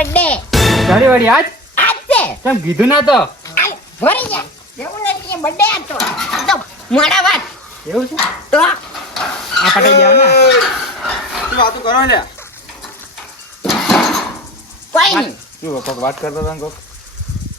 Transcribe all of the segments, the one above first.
Birthday. તારી વાળી આજ છે તમ કીધું ના તો હાલ ભરી જા એવું નથી બર્થડે હતો તો મોડા વાત એવું છે તો આ પટાઈ જાવ ને તું વાતો કરો લે કોઈ નહીં તું કોક વાત કરતા હતા કોક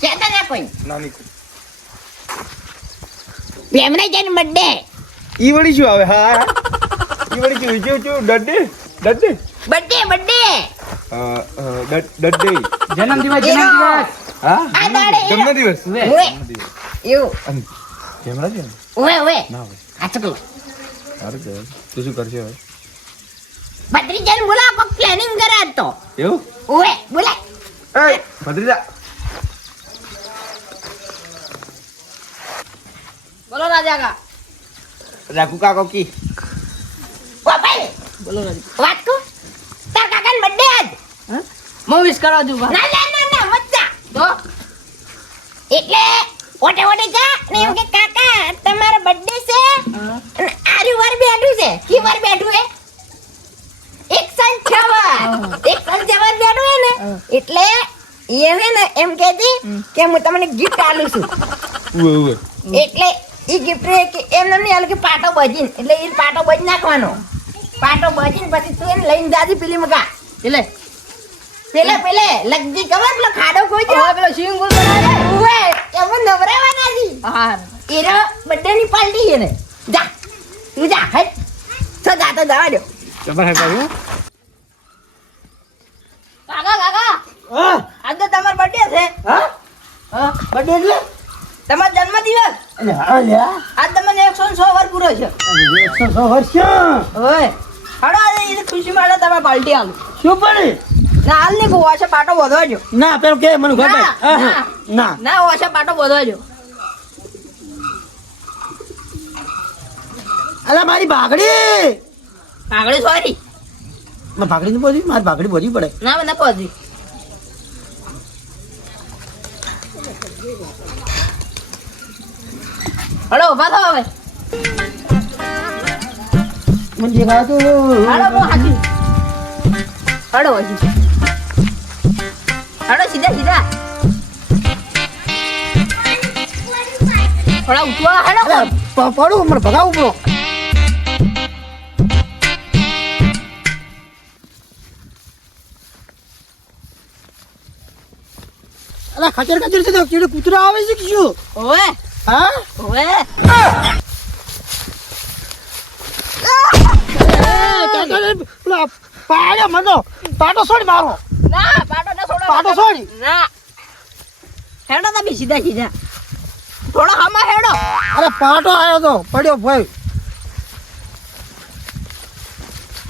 કહેતા ના કોઈ નાની પ્રેમને જઈને બર્થડે ઈ વળી શું આવે હા ઈ વળી શું જો ડડે બર્થડે ડડે જન્મદિવસ હા આ દાડે જન્મદિવસ ઓવે એવું કેમેરા છે ઓવે ઓવે ના હોય આ ચકલો સારું છે તું શું કરશે હવે ભત્રીજાને બોલા કોક પ્લાનિંગ કરે આજ તો એવું ઓવે બોલા એ ભત્રીજા બોલો રાજા કા રાખુ કાકો કી ઓ ભાઈ બોલો રાજા વાત કો તાર કાકાનો બર્થડે આજ હું વિશ કરવા દઉં ના મત જા તો એટલે ઓટે જા ને એમ કે કાકા તમારો બર્થડે છે અને આર્યું વાર બેઠું છે કી વાર બેઠું હે 106 વાર બેઠું હે ને એટલે એને ને એમ કહેતી કે હું તમને ગિફ્ટ આલું છું ઉવે એટલે ઈ ગિફ્ટ કે એમ નહીં આલું કે પાટો બજીન એટલે ઈ પાટો બજી નાખવાનો પાટો બજીન પછી તું એને લઈને જાજી પેલી મકા એટલે પેલે લગજી ખબર પેલો ખાડો કોઈ હવે પેલો સ્વિમિંગ પુલ બનાવે ઓએ એમ નવરાવાના જી હા એરો બર્થડે ની પાર્ટી છે ને જા તું જા હટ તો જાતો જવા દો તમારે ભાઈ કાકા કાકા હા આજ તો તમારો બર્થડે છે હા બર્થડે એટલે તમારો જન્મદિવસ અરે હા લ્યા આજ તમને 106 વાર પૂરો છે 106 વર્ષ ઓય હાડો આજે એ ખુશી માટે તમે પાર્ટી આલો શું પડે ના હાલ ને ગોવા છે પાટો વધવા જો ના પેલો કે મને ના, ખબર ના. ના ના ઓછા પાટો વધવા જો અલા મારી ભાગડી આગળ સોરી મારી ભાગડી ની બોલી મારી ભાગડી બોલી પડે ના મને પહોંચી હળો ઉભા થાવ હવે મને દેખાતું હળો હું હાચી હળો હજી હળો સીધા થોડા ઉઠવા હળો પડું મને ભગાવું પડો અલા ખચર છે તો કેડે કૂતરા આવે છે કે શું ઓવે હા ઓવે પેલા પાડે મને પાટો છોડી મારો ના પાટો ના છોડો પાટો છોડી ના હેડો તમે સીધા થોડો હામાં હેડો અરે પાટો આવ્યો તો પડ્યો ભાઈ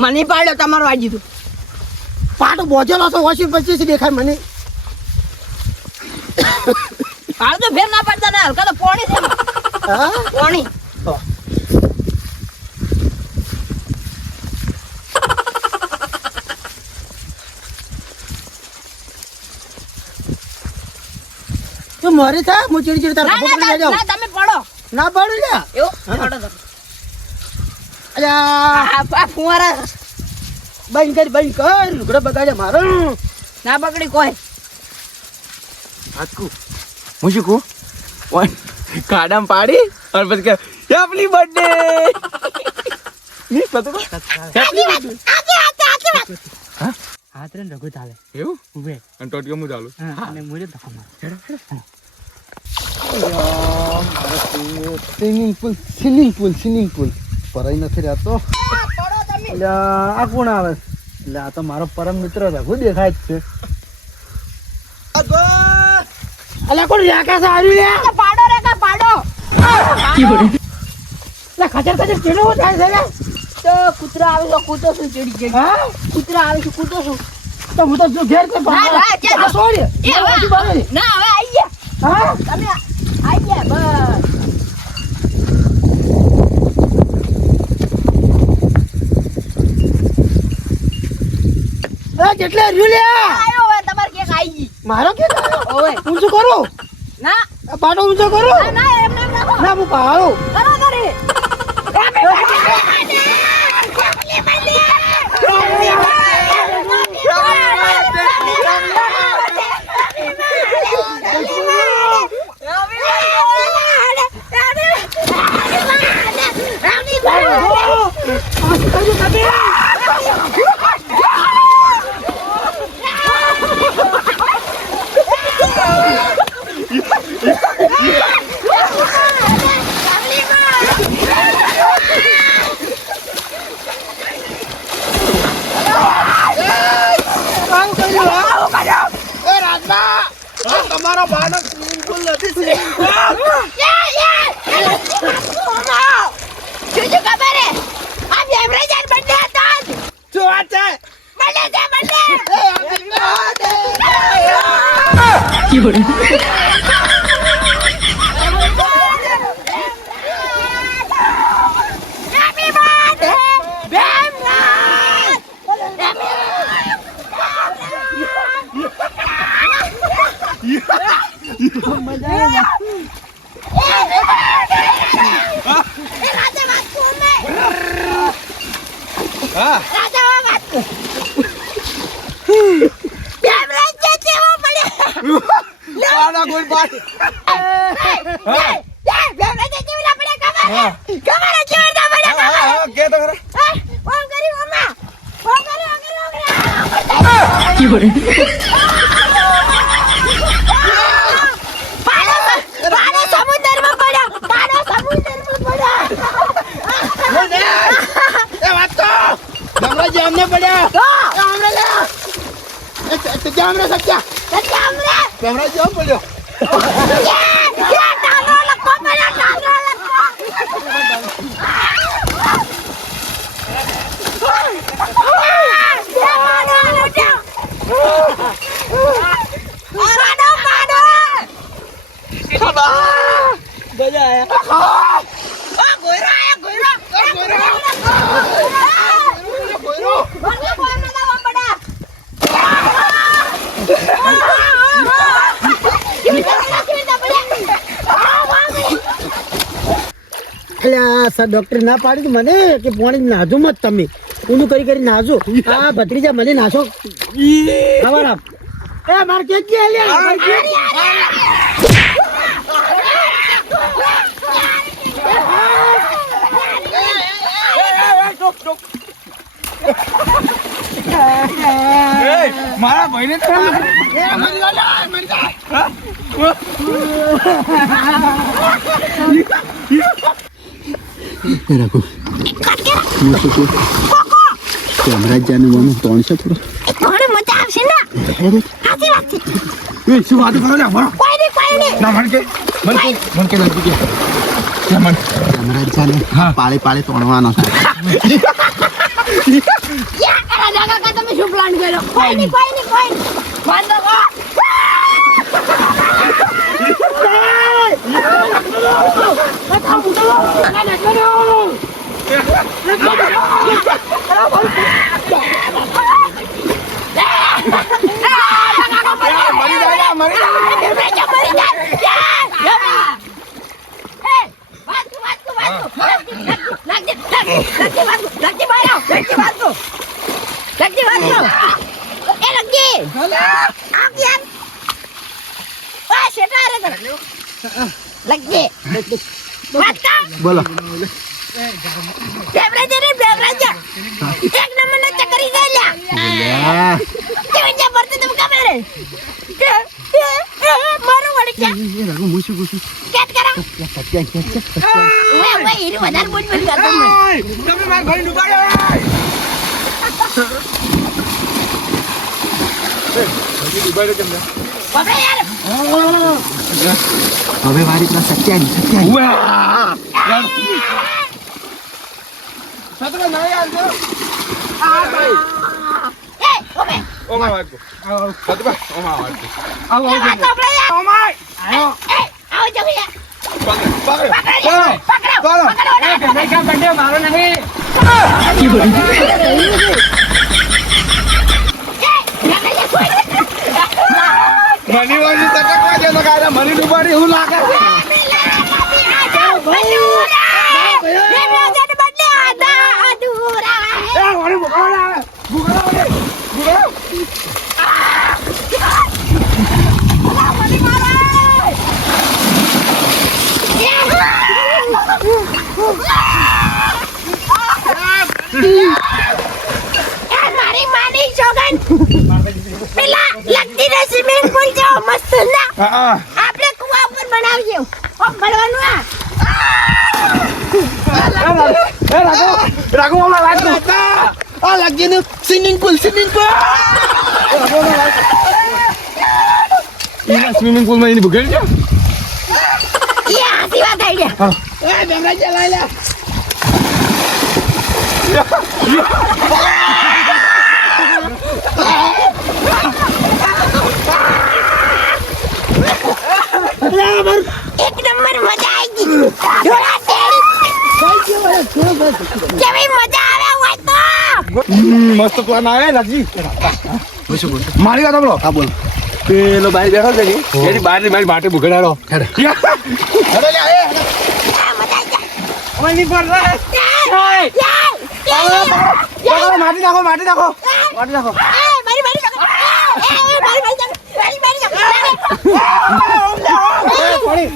મને પાડ્યો તમારો વાજી તું પાટો બોજેલો તો ઓછી પછી દેખાય મને પાડ તો ફેર ના પડતા ના હલકા તો પોણી છે હા પોણી તો મારી થાય હું ચીડી તાર ના ખબર પડી જાવ ના તમે પડો ના પાડું લ્યા એવું હા. પડો તમે અલ્યા આ ફુવારા બંધ કર લુગડો બગાડે મારો ના પકડી કોઈ હાચકુ હું શું કહું કાડામ પાડી અને પછી કે હેપી બર્થડે ની પતો હાથ રે રઘુ ચાલે એવું ઉભે અને ટોટિયો હું ચાલુ અને મુજે ધક્કો માર સ્વિમિંગ પુલ પરાઈ નથી રહેતો પડો તમે એટલે આ કોણ આવે એટલે આ તો મારો પરમ મિત્ર રઘુ દેખાય જ છે અલ્યા કોણ રાકા છે આવ્યું લ્યા પાડો રે કા પાડો એટલે ખચર કેવું થાય છે લ્યા તો કૂતરા આવે તો કૂતો શું ચડી ગઈ હા કૂતરા આવે છે કૂતો શું તો હું તો જો ઘેર કે ના, ચાલો. છોડ એ હવે ના હવે આઈ ગયા હા તમે આઈ ગયા બસ એ કેટલે રહ્યું લ્યા આયો હવે તમારે કેક આઈ ગઈ મારો કે આવ્યો ઓય ઊંચું કરું ના આ પાટો ઊંચો કરું ના એમ ના રાખો ના હું પાડું કરો કરે તમારા બાળક સ્વિમિંગ પુલ નથી સ્વિમિંગ પુલ શું ખબર હે આ બેવરેજર બર્થડે હતો શું વાત છે બર્થડે હેપી બર્થડે હા આના કોઈ બાત કે તો ખરા એ વાત તો ધમરાજી અમને પડ્યા જામરે સચ્ચા ધમરાજી આમ પડ્યો મજા આયા સર ડોક્ટર ના પાડી મને કે પાણી નાજો મત તમે ઊંધું કરી નાજો આ ભત્રીજા મને નાશો ખબર આપ એ માર કે મારા ભાઈને તો રાખો કેમરા જાણવાનું 300 થોડો મજા આવશે ને સાચી વાત છે એ શું વાત કરો ને અમારો કોઈ નહીં ના મન કે લાગી ગયા મન કેમરા જાને પાળે તોડવાનો છે યા કરા જાગા કા તમે શું પ્લાન કર્યો કોઈ નહીં વાંધો બોલો બેવરેજર એક નંબર નો ચક્કરી ગયેલા કેવી છે ભરતી તમે ખબર હે મારું વળી છે રાખો મુસુ કેટ કરા સત્યા ઓય હીરો વધારે બોલ કરતો તમે મારા ભાઈ ડુબાડ્યો ડુબાડ્યો કેમ બાપરે યાર હવે વારી પેલા સત્યાની સતરો નહીં આવજો એ ઓમે ઓમા વાત સતરો ઓમા વાત આવો બાપરે યાર ઓમાય આવો જગી પકડો મારો નહીં મની વાળી તટકવા દે તો કાયદા મની ડુબાડી હું લાગે મારી માની સોગન પેલા લગતી ને સ્વિમિંગ પુલ જેવો મસ્ત ના આપણે કુવા ઉપર બનાવજો ઓ ભરવાનું રાખો ઓલા વાત આ લાગી ને સ્વિમિંગ પુલ સ્વિમિંગ પુલમાં એની ભૂગેડ છે. એ હાસી વાત આવી ગયા. એ ભેમરાજી લઈ લે. એક નંબર મજા આવી ગઈ. ઢોળા તેડી. કેવી મજા આવે હોય તો. મસ્ત પ્લાન આવે લાગજી. મારી વાત સાંભળો. હા બોલ. પેલો બાર બેઠો છે ને એની બહાર મારી માટે ભૂગડાડો. હેડે. હેડો લે આય. આ મજા આવી જાય. ઓય પર રે. માટી નાખો માટી નાખો માટી નાખો. મારી મારી જાગો. મારી મારી જાગો. મારી મારી જાગો. મારી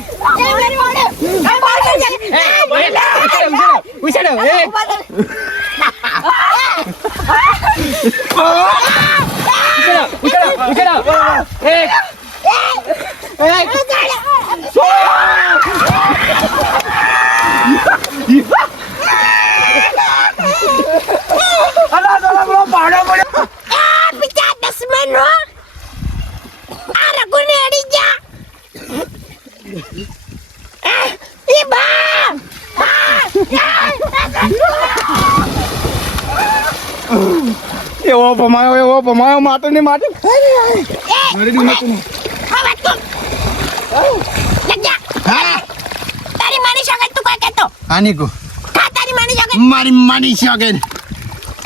ઉછાડો. પિતા દસમનો આ રઘુને અડી જા. એ બા એવો ભમાયો માટો ને માટે તારી માની શકે તું કોઈ કહેતો આની કો ખા તારી માની શકે મારી માની શકે.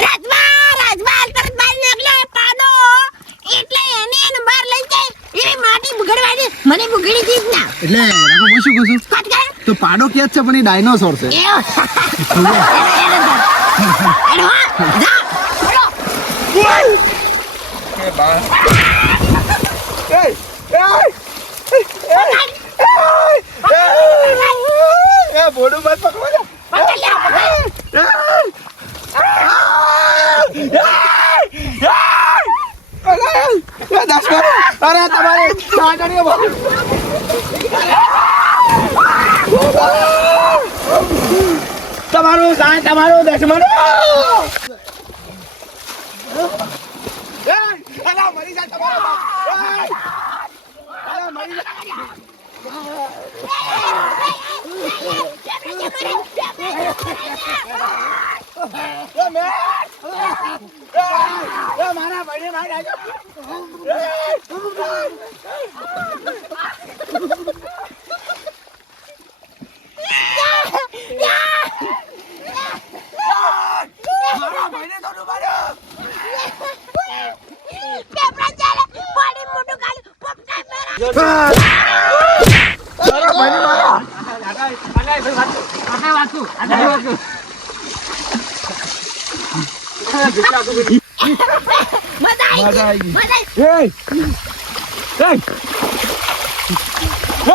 રાજવા તરત બહાર નીકળે પાડો એટલે એને બહાર લઈ જાય એ માટી બુગડવાની મને બુગડી દીધ ના એટલે રઘુ હું શું કહું છું ફટ કરે તો પાડો કે છે પણ એ ડાયનોસોર છે. બોડું મત પકડો. અરે તમારે તમારું સાંજ તમારું દસમન મરી જાય તમારો મરી જાય મારા ભાઈને મારી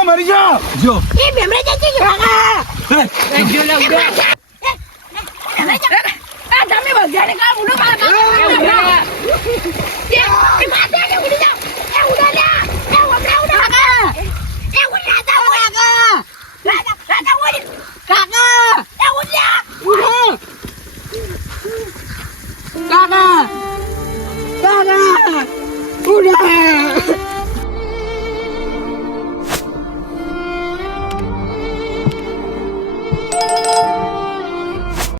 મરી જાઓ જો એ બેમરે જતી આ તમે બધાને કા મુડો કા